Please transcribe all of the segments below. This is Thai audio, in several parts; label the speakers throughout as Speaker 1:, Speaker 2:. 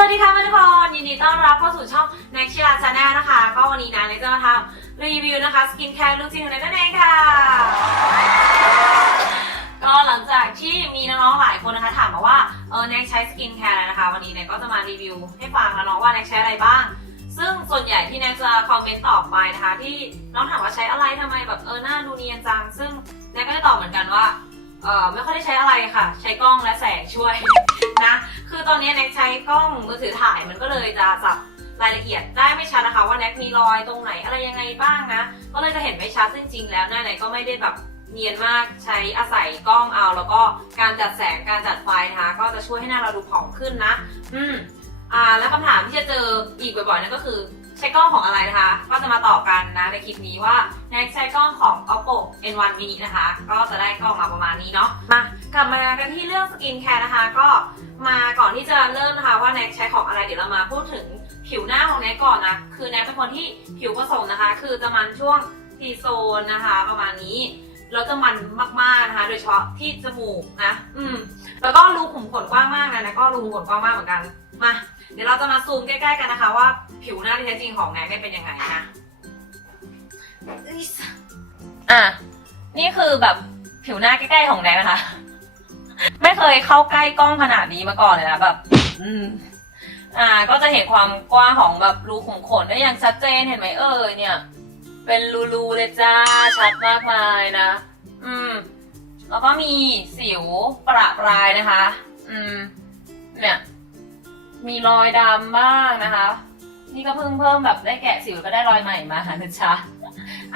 Speaker 1: สวัสดีค่ะทุกคนยินดีต้อนรับเข้าสู่ช่อง n e x t ชิลาชาแนลนะคะ ก็วันนี้นะเนยจะมาทำรีวิวนะคะสกินแคร์ลูกจริงของเนยนั่นเองค่ะ ก็หลังจากที่มีน้องๆหลายคนนะคะถามมาว่าเออเนยใช้สกินแคร์อะไรนะคะ วันนี้เนยก็จะมารีวิวให้ฟังนะน้องว่าเนยใช้อะไรบ้าง ซึ่งส่วนใหญ่ที่เนยจะคอมเมนต์ตอบไปนะคะ ที่น้องถามว่าใช้อะไรทำไมแบบเออหน้าดูเนียนจัง ซึ่งเนยก็จะตอบเหมือนกันว่าเออไม่ค่อยได้ใช้อะไรค่ะ ใช้กล้องและแสงช่วยนะ คือตอนนี้แน็กใช้กล้องมือถือถ่ายมันก็เลยจะจับรายละเอียดได้ไม่ชัดนะคะว่าแน็กมีรอยตรงไหนอะไรยังไงบ้างนะ ก็เลยจะเห็นไม่ชัดซึ่งจริงแล้วหน้าไหนก็ไม่ได้แบบเนียนมากใช้อาศัยกล้องเอา แล้วก็การจัดแสงการจัดไฟนะคะก็จะช่วยให้หน้าเราดูผ่องขึ้นนะ อืมอ่าแล้วคำถามที่จะเจออีกบ่อยๆนั่นก็คือใช้กล้องของอะไรนะคะ ก็จะมาต่อกันนะในคลิปนี้ว่าแน็กใช้กล้องของ oppo n1 mini นะคะ ก็จะได้กล้องมาประมาณนี้เนาะมากลับมากันที่เรื่องสกินแคร์นะคะ ก็ มาก่อนที่จะเริ่มนะคะว่าแน็กใช้ของอะไรเดี๋ยวเรามาพูดถึงผิวหน้าของแน็กก่อนนะ คือแน็กเป็นคนที่ผิวผสมนะคะ คือจะมันช่วงทีโซนนะคะ ประมาณนี้แล้วจะมันมากๆนะคะ โดยเฉพาะที่จมูกนะ อืม แล้วก็รูขุมขนกว้างมากนะนะก็รูขุมขนกว้างมากเหมือนกัน มา เดี๋ยวเราจะมาซูมใกล้ๆกันนะคะ ว่าผิวหน้าที่แท้จริงของแน็กเนี่ยเป็นยังไงนะอะ นี่คือแบบผิวหน้าใกล้ๆของแน็กนะคะ ไม่เคยเข้าใกล้กล้องขนาดนี้มาก่อนเลยนะแบบ อืม อ่า ก็จะเห็นความกว้างของแบบรูขุมขนได้อย่างชัดเจนเห็นไหมเอ่ยเนี่ย เป็นรูๆเลยจ้าชัดมากมายนะ อืม แล้วก็มีสิวประปรายนะคะ อืม เนี่ย มีรอยดำบ้างนะคะ นี่ก็เพิ่งเพิ่มแบบได้แกะสิวก็ได้รอยใหม่มานะจ๊ะ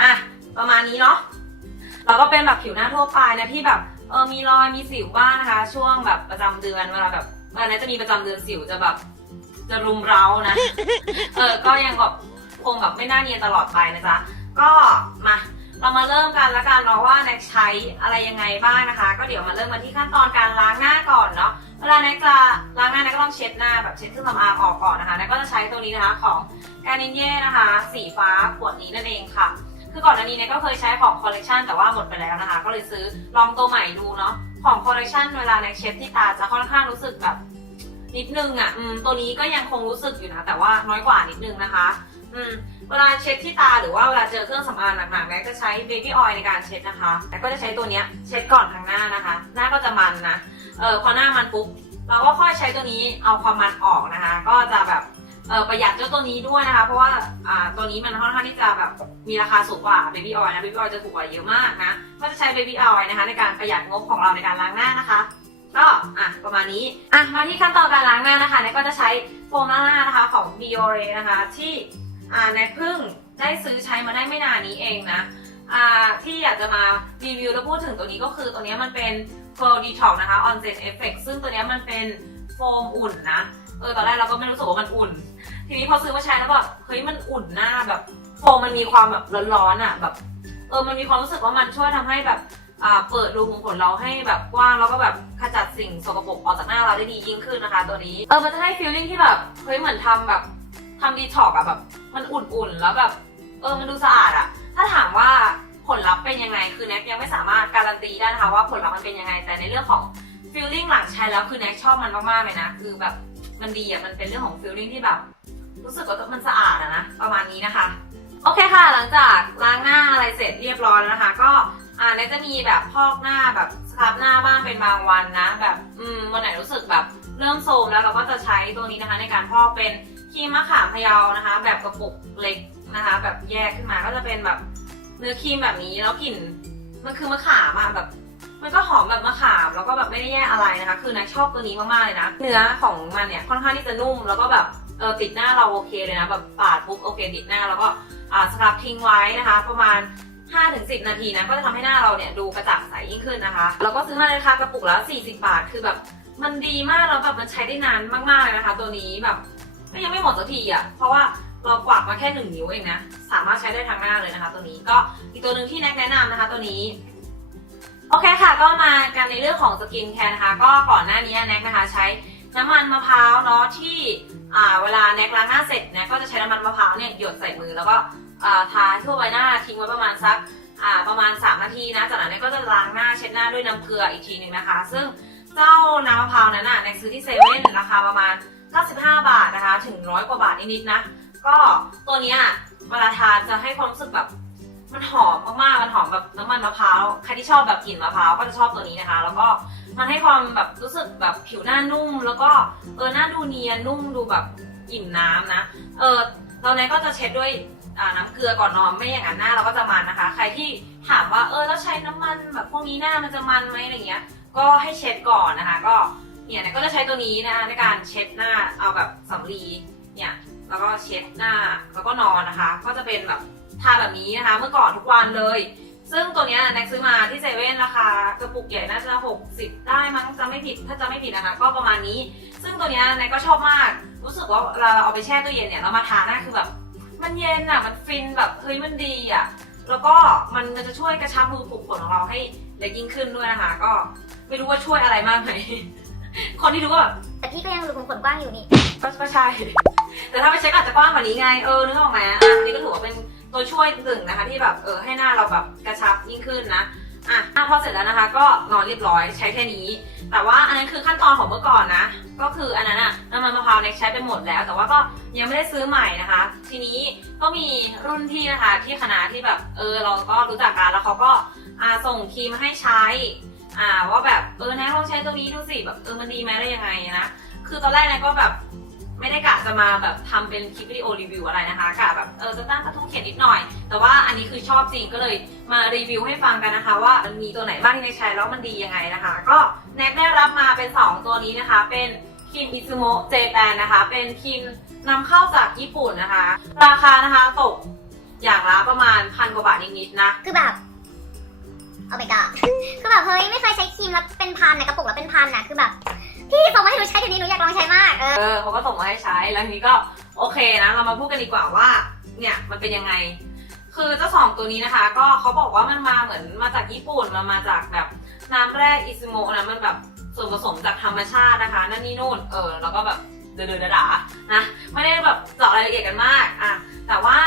Speaker 1: อะประมาณนี้เนาะเราก็เป็นแบบผิวหน้าทั่วไปนะที่แบบ เออมีรอยมีสิวบ้างนะคะ ช่วงแบบประจำเดือนเวลาแบบเวลานี้จะมีประจำเดือนสิวจะแบบจะรุมเร้านะ เออ ก็ยังแบบคงแบบไม่น่าเนียนตลอดไปนะจ๊ะ ก็มาเรามาเริ่มกันล้วกันเนาะว่าแน็กใช้อะไรยังไงบ้างนะคะ ก็เดี๋ยวมาเริ่มกันที่ขั้นตอนการล้างหน้าก่อนเนาะ เวลาแน็กจะล้างหน้าแน็กก็ต้องเช็ดหน้าแบบเช็ดเครื่องสำอางออกก่อนนะคะแน็กก็จะใช้ตัวนี้นะคะของการนินเย่นะคะ สีฟ้าขวดนี้นั่นเองค่ะ คือก่อนหน้านี้เนี่ยก็เคยใช้ของคอลเลกชันแต่ว่าหมดไปแล้วนะคะ ก็เลยซื้อลองตัวใหม่ดูเนาะ ของคอลเลกชันเวลาแน็กเช็ดที่ตาจะค่อนข้างรู้สึกแบบนิดนึงอะตัวนี้ก็ยังคงรู้สึกอยู่นะ แต่ว่าน้อยกว่านิดนึงนะคะ อืม เวลาเช็ดที่ตาหรือว่าเวลาเจอเครื่องสำอางหนักๆแม็กจะใช้เบบี้ออยล์ในการเช็ดนะคะ แต่ก็จะใช้ตัวเนี้ยเช็ดก่อนทางหน้านะคะ หน้าก็จะมันนะ เออพอหน้ามันปุ๊บเราก็ค่อยใช้ตัวนี้เอาความมันออกนะคะ ก็จะแบบ ประหยัดเจ้าตัวนี้ด้วยนะคะ เพราะว่าตัวนี้มันค่อนข้างที่จะแบบมีราคาสูงกว่าเบบี้ออยล์นะเบบี้ออยล์จะถูกกว่าเยอะมากนะก็จะใช้เบบี้ออยล์นะคะ ในการประหยัดงบของเราในการล้างหน้านะคะก็อะประมาณนี้อะมาที่ขั้นตอนการล้างหน้านะคะเนี่ยก็จะใช้โฟมล้างหน้านะคะของ Biore นะคะที่อ่าในพิ่งได้ซื้อใช้มาได้ไม่นานนี้เองนะอ่าที่อยากจะมารีวิวแล้วพูดถึงตัวนี้ก็คือตัวนี้มันเป็น Pearl Detox นะคะ Onset Effect ซึ่งตัวนี้มันเป็นโฟมอุ่นนะ เออตอนแรกเราก็ไม่รู้สึกว่ามันอุ่น ทีนี้พอซื้อมาใช้แล้วแบบเฮ้ยมันอุ่นหน้าแบบโฟมมันมีความแบบร้อนๆอะแบบเออมันมีความรู้สึกว่ามันช่วยทำให้แบบอ่าเปิดรูขุมขนเราให้แบบกว้างแล้วก็แบบขจัดสิ่งสกปรกออกจากหน้าเราได้ดียิ่งขึ้นนะคะ ตัวนี้เออมันจะให้ฟีลลิ่งที่แบบเฮ้ยเหมือนทำแบบทำดีท็อกอะแบบ มันอุ่นๆแล้วแบบเออมันดูสะอาดอะถ้าถามว่าผลลัพธ์เป็นยังไงคือแน็กยังไม่สามารถการันตีได้นะคะว่าผลลัพธ์มันเป็นยังไงแต่ในเรื่องของฟีลลิ่งหลังใช้แล้วคือแน็กชอบมันมากๆเลยนะคือแบบ มันดีอะมันเป็นเรื่องของฟีลลิ่งที่แบบ รู้สึกว่ามันสะอาดอะนะประมาณนี้นะคะ โอเคค่ะ หลังจากล้างหน้าอะไรเสร็จเรียบร้อยแล้วนะคะ ก็อ่าแน็กจะมีแบบพอกหน้าแบบสครับหน้าบ้างเป็นบางวันนะ แบบอืมวันไหนรู้สึกแบบเริ่มโทรมแล้วเราก็จะใช้ตัวนี้นะคะ ในการพอกเป็นครีมมะขามพะยานะคะ แบบกระปุกเล็กนะคะ แบบแยกขึ้นมาก็จะเป็นแบบเนื้อครีมแบบนี้แล้วกลิ่นมันคือมะขามอะแบบ มันก็หอมแบบมะขามแล้วก็แบบไม่ได้แย่อะไรนะคะ คือแนักชอบตัวนี้มากๆเลยนะ เนื้อของมันเนี่ยค่อนข้างที่จะนุ่มแล้วก็แบบเออติดหน้าเราโอเคเลยนะแบบปาดปุ๊บโอเคติดหน้าแล้วก็อ่าสครับทิ้งไว้นะคะ ประมาณ5-10 นาทีนะก็จะทำให้หน้าเราเนี่ยดูกระจ่างใสยิ่งขึ้นนะคะ แล้วก็ซื้อมาในราคากระปุกละ40 บาท คือแบบมันดีมากแล้วแบบมันใช้ได้นานมากๆเลยนะคะ ตัวนี้แบบก็ยังไม่หมดสักทีอะ เพราะว่าเรากวาดมาแค่หนึ่งนิ้วเองนะ สามารถใช้ได้ทั้งหน้าเลยนะคะ ตัวนี้ก็อีกตัวหนึ่งที่แน็กแนะนำนะคะ ตัวนี้ โอเคค่ะ ก็มากันในเรื่องของสกินแคร์นะคะ ก็ก่อนหน้านี้แน็กนะคะใช้น้ำมันมะพร้าวเนาะที่อ่าเวลาแน็กล้างหน้าเสร็จน็กก็จะใช้น้ำมันมะพร้าวเนี่ยหยดใส่มือแล้วก็อ่าทาทั่วใบหน้าทิ้งไว้ประมาณสักอ่าประมาณ 3 นาทีนะ จากนั้นก็จะล้างหน้าเช็ดหน้าด้วยน้ำเกลืออีกทีหนึ่งนะคะ ซึ่งเจ้าน้ำมะพร้าวนั้นน่ะแน็กซื้อที่เซเว่นราคาประมาณ 95 บาทนะคะ ถึงร้อยกว่าบาทนิดๆนะ ก็ตัวเนี้ยเวลาทานจะให้ความรู้สึกแบบ มันหอมมากๆ มันหอมแบบน้ำมันมะพร้าว ใครที่ชอบแบบกลิ่นมะพร้าวก็จะชอบตัวนี้นะคะ แล้วก็มันให้ความแบบรู้สึกแบบผิวหน้านุ่ม แล้วก็เออหน้าดูเนียนนุ่มดูแบบอิ่มน้ำนะ เออเราเนยก็จะเช็ดด้วยน้ำเกลือก่อนนอนไม่อย่างนั้นหน้าเราก็จะมันนะคะ ใครที่ถามว่าเออแล้วใช้น้ำมันแบบพวกนี้หน้ามันจะมันไหมอะไรเงี้ย ก็ให้เช็ดก่อนนะคะ ก็เนี่ยเนี่ยก็จะใช้ตัวนี้นะคะในการเช็ดหน้าเอาแบบสำลีเนี่ยแล้วก็เช็ดหน้าแล้วก็นอนนะคะ ก็จะเป็นแบบ ทาแบบนี้นะคะ เมื่อก่อนทุกวันเลย ซึ่งตัวเนี้ยแน็กซื้อมาที่เซเว่นราคากระปุกใหญ่น่าจะ 60 ได้มั้งจะไม่ผิดถ้าจะไม่ผิดนะคะ ก็ประมาณนี้ ซึ่งตัวเนี้ยแน็กก็ชอบมาก รู้สึกว่าเวลาเราเอาไปแช่ตู้เย็นเนี่ยเรามาทาหน้าคือแบบ มันเย็นอะมันฟินแบบเฮ้ยมันดีอะแล้วก็มันมันจะช่วยกระชับรูขุมขนของเราให้เล็กยิ่งขึ้นด้วยนะคะ ก็ไม่รู้ว่าช่วยอะไรมากไหมคนที่ดูก็แบบ
Speaker 2: แต่พี่ก็ยังรูขุมขนกว้างอยู่นี่
Speaker 1: ก็ก็ใช่แต่ถ้าไปเช็คอาจจะกว้างกว่านี้ไงเออนึกออกไหมอะอันนี้ก็ถือว่าเป็น ตัวช่วยหนึ่งนะคะ ที่แบบเออให้หน้าเราแบบกระชับยิ่งขึ้นนะอะอะพอเสร็จแล้วนะคะ ก็นอนเรียบร้อยใช้แค่นี้ แต่ว่าอันนั้นคือขั้นตอนของเมื่อก่อนนะ ก็คืออันนั้นอะน้ำมันมะพร้าวเนี่ยใช้ไปหมดแล้ว แต่ว่าก็ยังไม่ได้ซื้อใหม่นะคะ ทีนี้ก็มีรุ่นพี่นะคะ ที่คณะที่แบบเออเราก็รู้จักกันแล้วเขาก็อ่าส่งครีมให้ใช้ อ่าว่าแบบเออแนายลองใช้ตัวนี้ดูสิแบบเออมันดีไหมอะไรยังไงนะ คือตอนแรกเนี่ยก็แบบ ไม่ได้กะจะมาแบบทำเป็นคลิปวิดีโอรีวิวอะไรนะคะกะแบบเออจะตั้งกระทุ่งเขียนนิดหน่อย แต่ว่าอันนี้คือชอบจริงก็เลยมารีวิวให้ฟังกันนะคะ ว่ามันมีตัวไหนบ้างที่ในใช้แล้วมันดียังไงนะคะ ก็แน็กได้รับมาเป็น 2 ตัวนี้นะคะ เป็นครีมอิซูโมเจแปนนะคะ เป็นครีมนำเข้าจากญี่ปุ่นนะคะ ราคานะคะตกอย่างละประมาณพันกว่าบาทนิดๆนะ
Speaker 2: คือแบบโอ้ my god คือแบบเฮ้ยไม่เคยใช้ครีมแล้วเป็นพันนะกระปุกแล้วเป็นพันนะคือแบบ พี่ส่งมาให้หนูใช้เดี๋ยวนี้หนูอยากลองใช้มากเออ
Speaker 1: เออเขาก็ส่งมาให้ใช้แล้วทีนี้ก็โอเคนะ เรามาพูดกันดีกว่าว่า เนี่ยมันเป็นยังไง คือเจ้าสองตัวนี้นะคะ ก็เขาบอกว่ามันมาเหมือนมาจากญี่ปุ่นมันมาจากแบบน้ำแร่อิซูโมะนะมันแบบส่วนผสมจากธรรมชาตินะคะ นั่นนี่นู่นเออแล้วก็แบบเดือดๆดาๆนะไม่ได้แบบเจาะรายละเอียดกันมากอะแต่ว่า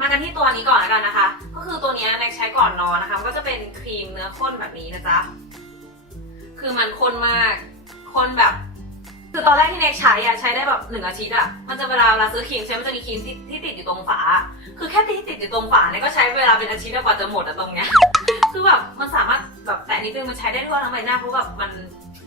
Speaker 1: มากันที่ตัวนี้ก่อนแล้วกันนะคะ ก็คือตัวนี้ยแน็กใช้ก่อนนอนนะคะมันก็จะเป็นครีมเนื้อข้นแบบนี้นะจ๊ะ คือมันข้นมาก ข้นแบบ คือตอนแรกที่เน็กใช้อะใช้ได้แบบหนึ่งอาทิตย์อะมันจะเวลาเวลาซื้อครีมใช่ไหมมันจะมีครีมที่ที่ติดอยู่ตรงฝา คือแค่ที่ติดอยู่ตรงฝาเนี่ยก็ใช้เวลาเป็นอาทิตย์แล้วกว่าจะหมดอะตรงเนี้ย คือแบบมันสามารถแบบแตะนิดนึงมันใช้ได้ทั่วทั้งใบหน้าเพราะแบบมัน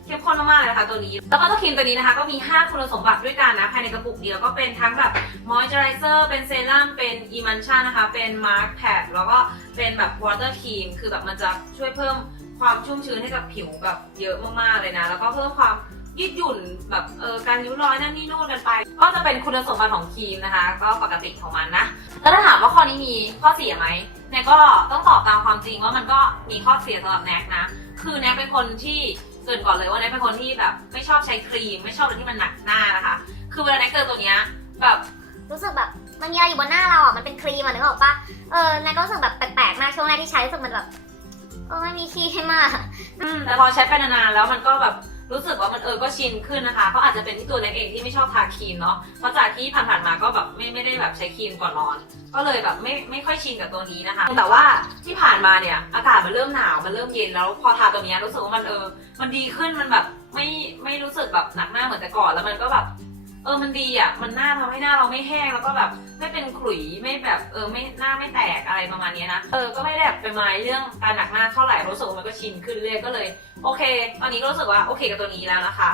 Speaker 1: เข้มข้นมากๆเลยนะคะตัวนี้ แล้วก็ตัวครีมตัวนี้นะคะ ก็มี 5 คุณสมบัติด้วยกันนะ ภายในกระปุกเดียวก็เป็นทั้งแบบมอยเจอไรเซอร์ เป็นเซรั่ม เป็นอีมันชั่นนะคะ เป็นมาร์คแพดแล้วก็เป็นแบบวอเตอร์ครีม คือแบบมันจะช่วยเพิ่ม ความชุ่มชื้นให้กับผิวแบบเยอะมากๆเลยนะ แล้วก็เพิ่มความยืดหยุ่นแบบเออการริ้วรอยนั่นนี่นู่นกันไป ก็จะเป็นคุณสมบัติของครีมนะคะ ก็ปกติของมันนะ แล้วถ้าถามว่าข้อนี้มีข้อเสียไหมแนกก็ต้องตอบตามความจริงว่ามันก็มีข้อเสียสำหรับแนกนะ คือแนกเป็นคนที่เกินก่อนเลยว่าแนกเป็นคนที่แบบไม่ชอบใช้ครีม ไม่ชอบอะไรที่มันหนักหน้านะคะ คือเวลาแนกเจอตัวเนี้ยแบบ
Speaker 2: รู้สึกแบบมันมีอะไรอยู่บนหน้าเราอะมันเป็นครีมอะนึกออกปะเออแนายก็รู้สึกแบบแปลกๆมากช่วงแรกที่ใช้รู้สึกมันแบบ เออไม่มีครีมอะ
Speaker 1: อืมแต่พอใช้ไปนานๆแล้วมันก็แบบรู้สึกว่ามันเออก็ชินขึ้นนะคะก็อาจจะเป็นที่ตัวเน็กเองที่ไม่ชอบทาครีมเนาะเพราะจากที่ผ่านๆมาก็แบบไม่ไม่ได้แบบใช้ครีมก่อนนอน ก็เลยแบบไม่ไม่ค่อยชินกับตัวนี้นะคะ แต่ว่าที่ผ่านมาเนี่ยอากาศมันเริ่มหนาวมันเริ่มเย็นแล้วพอทาตัวนี้รู้สึกว่ามันเออ มันดีขึ้นมันแบบไม่ไม่รู้สึกแบบหนักหน้าเหมือนแต่ก่อนแล้วมันก็แบบ เออมันดีอะมันหน้าทำให้หน้าเราไม่แห้งแล้วก็แบบไม่เป็นขลุยไม่แบบเออไม่หน้าไม่แตกอะไรประมาณเนี้ยนะเออก็ไม่ได้แบบเป็นไม้เรื่องการหนักหน้าเท่าไหร่รู้สึกว่ามันก็ชินขึ้นเรื่อยก็เลย โอเค ตอนนี้ก็รู้สึกว่าโอเคกับตัวนี้แล้วนะคะ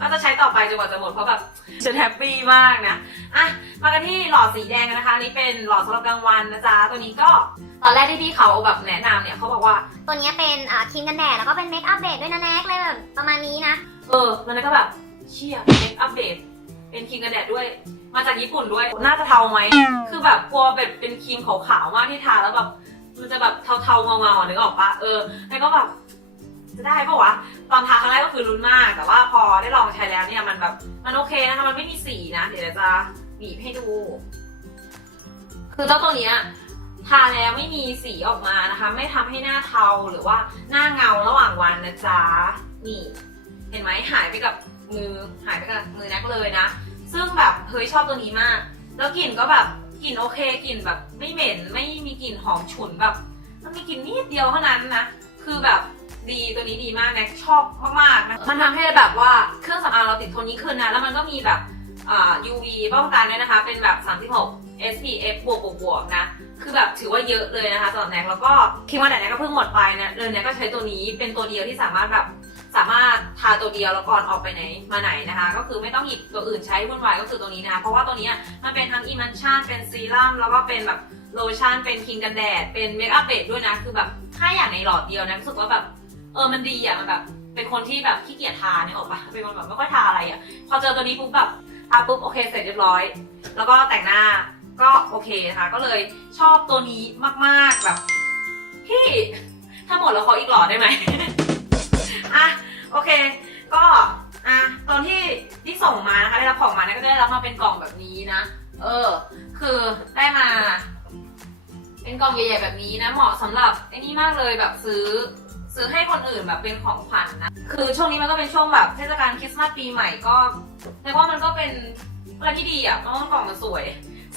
Speaker 1: ก็จะใช้ต่อไปจนกว่าจะหมดเพราะแบบฉันแฮปปี้มากนะอะมากันที่หลอดสีแดงกันนะคะอันนี่เป็นหลอดสำหรับกลางวันนะจ๊ะตัวนี้ก็ตอนแรกที่พี่เขาแบบแนะนำเนี่ยเขาบอกว่า
Speaker 2: ตัวเนี้ยเป็นอ่าครีมกันแดดแล้วก็เป็นเมคอัพเบสด้วยนะแน็กเลยแบบประมาณนี้นะ
Speaker 1: เออมันก็แบบเชี่ยเมคอัปเดต เป็นครีมกันแดดด้วย มาจากญี่ปุ่นด้วย น่าจะเทาไหม คือแบบกลัวแบบเป็นครีมขาวๆมากที่ทาแล้วแบบมันจะแบบเทาๆเงาๆอะนึกออกปะเออแล้วก็แบบจะได้ปะวะ ตอนทาครั้งแรกก็คือลุ้นมาก แต่ว่าพอได้ลองใช้แล้วเนี่ยมันแบบมันโอเคนะคะ มันไม่มีสีนะ เดี๋ยวจะบีบให้ดู คือเจ้าตัวเนี้ยทาแล้วไม่มีสีออกมานะคะ ไม่ทำให้หน้าเทาหรือว่าหน้าเงาระหว่างวันนะจ๊ะ นี่ เห็นไหมหายไปกับ มือหายไปกับมือแนักเลยนะ ซึ่งแบบเฮ้ยชอบตัวนี้มาก แล้วกลิ่นก็แบบกลิ่นโอเคกลิ่นแบบ ไม่เหม็นไม่มีกลิ่นหอมฉุนแบบ มันมีกลิ่นนิดเดียวเท่านั้นนะ คือแบบดีตัวนี้ดีมากแน็กชอบมากๆนะมันทำให้แบบว่าเครื่องสำอางเราติดทนนี้ขึ้นนะแล้วมันก็มีแบบ UV ป้องกันด้วยนะคะ เป็นแบบ 36 SPF บวกบวกบวกนะ คือแบบถือว่าเยอะเลยนะคะสำหรับแน็กแล้วก็ครีมกันแดดแน็กก็เพิ่งหมดไปนะเลยแน็กก็ใช้ตัวนี้เป็นตัวเดียวที่สามารถแบบามารถทาตัวเดียวแล้วก่อนออกไปไหนมาไหนนะคะ ก็คือไม่ต้องหยิบตัวอื่นใช้วุ่นวายก็คือตัวนี้นะคะ เพราะว่าตัวนี้มันเป็นทั้งอิมันชั่นเป็นซีรั่มแล้วก็เป็นแบบโลชั่นเป็นครีมกันแดดเป็นเมคอัพเบสด้วยนะ คือแบบห้าอย่างในหลอดเดียวนะรู้สึกว่าแบบเออมันดีอะมันแบบเป็นคนที่แบบขี้เกียจทาเนี่ยออกปะเป็นคนแบบไม่ค่อยทาอะไรอะพอเจอตัวนี้ปุ๊บแบบทาปุ๊บโอเคเสร็จเรียบร้อย แล้วก็แต่งหน้าก็โอเคนะคะก็เลยชอบตัวนี้มากๆแบบพี่ถ้าหมดแล้วขออีกหลอดได้ไหม อะ โอเค ก็อะตอนที่ที่ส่งมานะคะได้รับของมาเนี่ยก็ได้รับมาเป็นกล่องแบบนี้นะ เออ คือได้มา เป็นกล่องใหญ่ๆแบบนี้นะ เหมาะสำหรับไอ้นี่มากเลยแบบซื้อซื้อให้คนอื่นแบบเป็นของขวัญนะคือช่วงนี้มันก็เป็นช่วงแบบเทศกาลคริสต์มาสปีใหม่ก็เรียกว่ามันก็เป็นอะไรที่ดีอะเพราะว่ากล่องมันสวย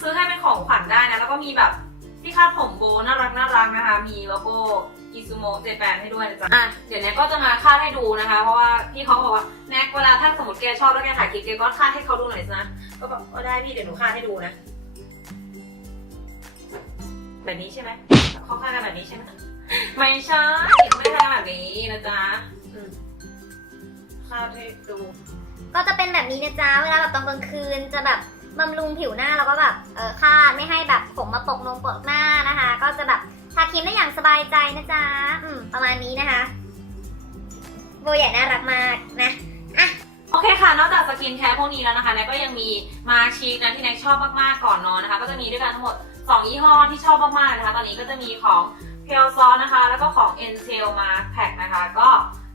Speaker 1: ซื้อให้เป็นของขวัญได้นะแล้วก็มีแบบที่คาดผมโบน่ารักน่ารักนะคะ มีโลโก้ อิซูโมเจแปนให้ด้วยนะจ๊ะอะเดี๋ยวแน็กก็จะมาคาดให้ดูนะคะ เพราะว่าพี่เขาบอกว่าแน็กเวลาถ้าสมมติแกชอบแล้วแกถ่ายคลิปแกก็คาดให้เขาดูหน่อยสินะก็บอกก็ได้พี่เดี๋ยวหนูคาดให้ดูนะแบบนี้ใช่ไหมเขาคาดกันแบบนี้ใช่ไหมไม่ใช่ไม่ได้คาดแบบนี้นะจ๊ะอืมคาดให้ดู
Speaker 2: ก็จะเป็นแบบนี้นะจ๊ะเวลาแบบตอนกลางคืนจะแบบบำรุงผิวหน้าแล้วก็แบบเออคาดไม่ให้แบบผมมาปกนงปกหน้านะคะ ก็จะแบบ ทาครีมได้อย่างสบายใจนะจ๊ะอืมประมาณนี้นะคะโบใหญ่น่ารักมากนะอะ
Speaker 1: โอเคค่ะ นอกจากสกินแคร์พวกนี้แล้วนะคะแน็กก็ยังมีมาชีกนะที่แน็กชอบมากๆก่อนนอนนะคะ ก็จะมีด้วยกันทั้งหมด 2 ยี่ห้อที่ชอบมากๆนะคะ ตอนนี้ก็จะมีของเพลซอนนะคะ แล้วก็ของ e n t e l มาแพ็คนะคะ ก็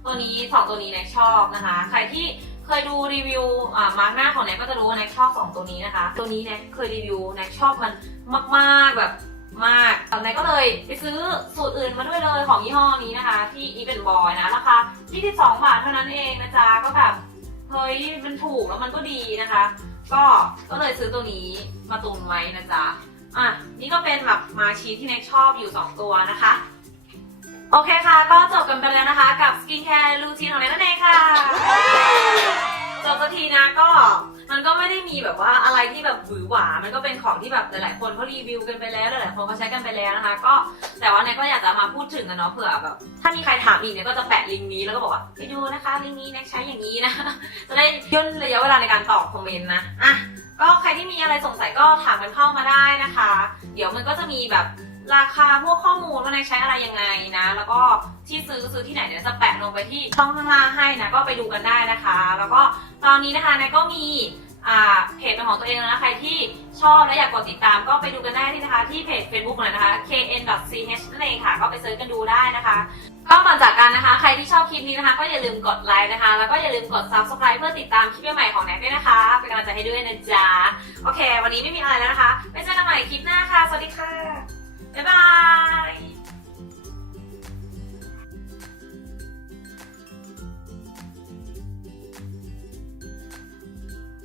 Speaker 1: ตัวนี้ 2 ตัวนี้แน็กชอบนะคะ ใครที่เคยดูรีวิวอ่ามาร์กหน้าของแน็กก็จะรู้ว่าแน็กชอบ 2 ตัวนี้นะคะ ตัวนี้แน็กเคยรีวิวแน็กชอบมันมากๆแบบ มากตอนแน็กก็เลยไปซื้อสูตรอื่นมาด้วยเลยของยี่ห้อนี้นะคะ ที่ Even Boy นะราคา22 บาทเท่านั้นเองนะจ๊ะก็แบบเฮ้ยมันถูกแล้วมันก็ดีนะคะ ก็ก็เลยซื้อตัวนี้มาตุนไว้นะจ๊ะอะนี่ก็เป็นแบบมาชีที่เน็กชอบอยู่ 2 ตัวนะคะโอเคค่ะ ก็จบกันไปแล้วนะคะ กับสกินแคร์รูทีนของเน็กนั่นเองค่ะ จบสักทีนะก็ มันก็ไม่ได้มีแบบว่าอะไรที่แบบหวือหวา มันก็เป็นของที่แบบหลายๆคนเขารีวิวกันไปแล้วหลายๆคนเขาใช้กันไปแล้วนะคะ ก็แต่ว่าเน็กก็อยากจะมาพูดถึงกันเนาะเผื่อแบบถ้ามีใครถามอีกเนี่ยก็จะแปะลิงก์นี้แล้วก็บอกว่าไปดูนะคะลิงก์นี้เน็กใช้อย่างนี้นะ จะได้ย่นระยะเวลาในการตอบคอมเมนต์นะอะก็ใครที่มีอะไรสงสัยก็ถามกันเข้ามาได้นะคะ เดี๋ยวมันก็จะมีแบบ ราคาพวกข้อมูลว่าในใช้อะไรยังไงนะ แล้วก็ที่ซื้อซื้อที่ไหนเดี๋ยวจะแปะลงไปที่ช่องข้างล่างให้นะก็ไปดูกันได้นะคะ แล้วก็ตอนนี้นะคะนายก็มีอ่าเพจเป็นของตัวเองแล้วนะใครที่ชอบและอยากกดติดตามก็ไปดูกันได้ที่นะคะ ที่เพจ Facebook เลยนะคะ kn.ch นั่นเองค่ะ ก็ไปเซิร์ชกันดูได้นะคะก็ก่อนจากกันนะคะ ใครที่ชอบคลิปนี้นะคะ ก็อย่าลืมกดไลค์นะคะ แล้วก็อย่าลืมกด subscribe เพื่อติดตามคลิปใหม่ๆของแน็กด้วยนะคะเป็นกำลังใจให้ด้วยนะจ๊ะโอเค วันนี้ไม่มีอะไรแล้วนะคะไว้เจอกันใหม่คลิปหน้าค่ะสวัสดีค่ะ บ๊ายบาย